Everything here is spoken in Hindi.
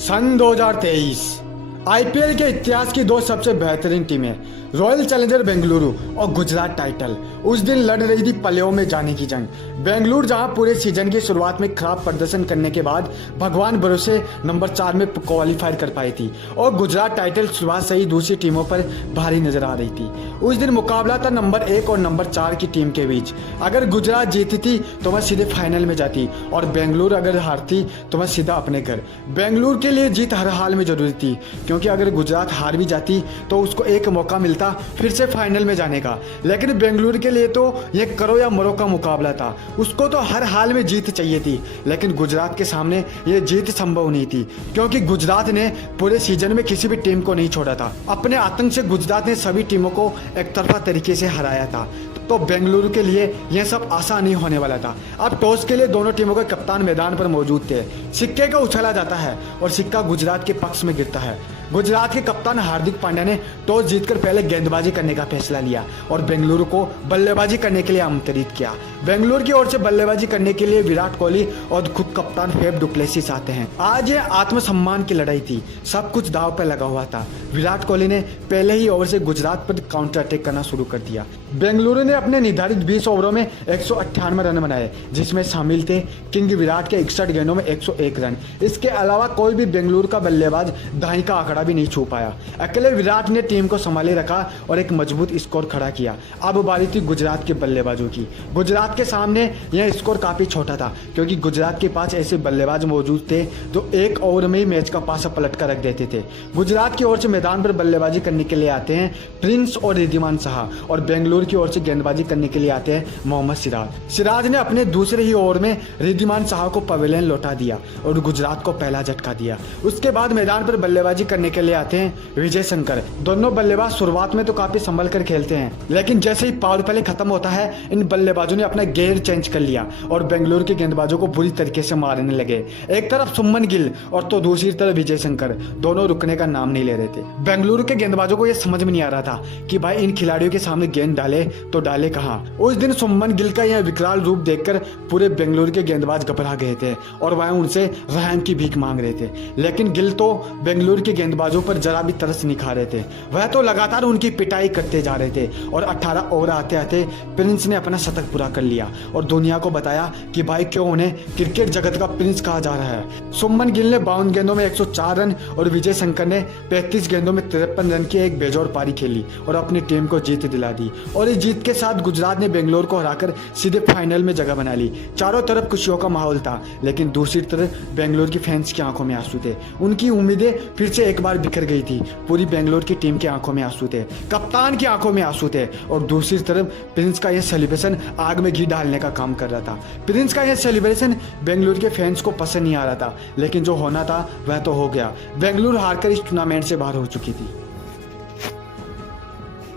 सन 2023 आईपीएल के इतिहास की दो सबसे बेहतरीन टीमें रॉयल चैलेंजर बेंगलुरु और गुजरात टाइटल उस दिन लड़ रही थी प्लेऑफ में जाने की जंग। बेंगलुरु जहां पूरे सीजन की शुरुआत में खराब प्रदर्शन करने के बाद भगवान भरोसे नंबर 4 में क्वालिफाई कर पाई थी और गुजरात टाइटल शुरुआत से ही दूसरी टीमों पर भारी नजर आ रही थी। उस दिन मुकाबला था नंबर 1 और नंबर 4 की टीम के बीच। अगर गुजरात जीती थी तो वह सीधे फाइनल में जाती और बेंगलुरु अगर हारती तो वह सीधा अपने घर। बेंगलुरु के लिए जीत हर हाल में जरूरी थी, क्योंकि अगर गुजरात हार भी जाती तो उसको एक मौका मिलता फिर से फाइनल में जाने का। लेकिन बेंगलुरु के लिए तो यह करो या मरो का मुकाबला था, उसको तो हर हाल में जीत चाहिए थी। लेकिन गुजरात के सामने यह जीत संभव नहीं थी, क्योंकि गुजरात ने पूरे सीजन में किसी भी टीम को नहीं छोड़ा था। अपने आतंक से गुजरात ने सभी टीमों को एक तरफा तरीके से हराया था। तो बेंगलुरु के लिए यह सब आसान नहीं होने वाला था। अब टॉस के लिए दोनों टीमों के कप्तान मैदान पर मौजूद थे। सिक्के का उछाला जाता है और सिक्का गुजरात के पक्ष में गिरता है। गुजरात के कप्तान हार्दिक पांड्या ने टॉस जीतकर पहले गेंदबाजी करने का फैसला लिया और बेंगलुरु को बल्लेबाजी करने के लिए आमंत्रित किया। बेंगलुरु की ओर से बल्लेबाजी करने के लिए विराट कोहली और खुद कप्तान फेफ डुप्लेसिस आते हैं। आज ये आत्मसम्मान की लड़ाई थी, सब कुछ दांव पर लगा हुआ था। विराट कोहली ने पहले ही ओवर से गुजरात पर काउंटर अटैक करना शुरू कर दिया। बेंगलुरु ने अपने निर्धारित 20 ओवरों में 198 रन बनाए, जिसमें शामिल थे किंग विराट के 61 गेंदों में 101 रन। इसके अलावा कोई भी बेंगलुरु का बल्लेबाज दाई का आंकड़ा भी नहीं छू पाया। अकेले विराट ने टीम को संभाले रखा और एक मजबूत स्कोर खड़ा किया। अब बारी थी गुजरात के बल्लेबाजों की। गुजरात के सामने यह स्कोर काफी छोटा था, क्योंकि गुजरात के पास ऐसे बल्लेबाज मौजूद थे जो एक ओवर में ही मैच का पासा पलट कर रख देते थे। गुजरात की ओर से मैदान पर बल्लेबाजी करने के लिए आते हैं प्रिंस और रिद्धिमान साहा, और बेंगलुरु की ओर से गेंदबाजी करने के लिए आते हैं मोहम्मद सिराज ने अपने दूसरे ही ओवर में रिद्धिमान साहा को पवेलियन लौटा दिया और गुजरात को पहला झटका दिया। उसके बाद मैदान पर बल्लेबाजी करने के लिए आते हैं विजय शंकर। दोनों बल्लेबाज शुरुआत में तो काफी संभल कर खेलते हैं, लेकिन जैसे ही पावर प्ले खत्म होता है इन बल्लेबाजों ने अपना गेयर चेंज कर लिया और बेंगलुरु के गेंदबाजों को बुरी तरीके से मारने लगे। एक तरफ सुमन गिल और तो दूसरी तरफ विजय शंकर, दोनों रुकने का नाम नहीं ले रहे थे। बेंगलुरु के गेंदबाजों को यह समझ में नहीं आ रहा था कि भाई इन खिलाड़ियों के सामने गेंद डाले तो डाले कहां। उस दिन सुमन गिल का यह विकराल रूप देखकर पूरे बेंगलुरु के गेंदबाज घबरा गए थे और वह उनसे रहम की भीख मांग रहे थे। लेकिन गिल तो बेंगलुरु के गेंदबाजों पर जरा भी तरस नहीं खा रहे थे, वह तो लगातार उनकी पिटाई करते जा रहे थे। और 18 ओवर आते आते प्रिंस ने अपना शतक पूरा कर लिया और दुनिया को बताया कि भाई क्यों उन्हें क्रिकेट जगत का प्रिंस कहा जा रहा है। सुमन गिल ने 52 गेंदों में 104 रन और विजय शंकर ने 35 गेंदों में 53 रन की एक बेजोड़ पारी खेली और अपनी टीम को जीत दिला दी। और इस जीत के साथ गुजरात ने बेंगलुरु को हराकर सीधे फाइनल में जगह बना ली। चारों तरफ खुशियों का माहौल था, लेकिन दूसरी तरफ बेंगलुरु की फैंस की आंखों में आंसू थे। उनकी उम्मीदें फिर से एक बार बिखर गई थी। पूरी बेंगलुरु की टीम की आंखों में आंसू थे, कप्तान की आंखों में आंसू थे, और दूसरी तरफ प्रिंस का यह सेलिब्रेशन आग में घी डालने का काम कर रहा था। प्रिंस का यह सेलिब्रेशन बेंगलुरु के फैंस को पसंद नहीं आ रहा था, लेकिन जो होना था वह तो हो गया। बेंगलुरु हारकर इस टूर्नामेंट से बाहर हो चुकी थी।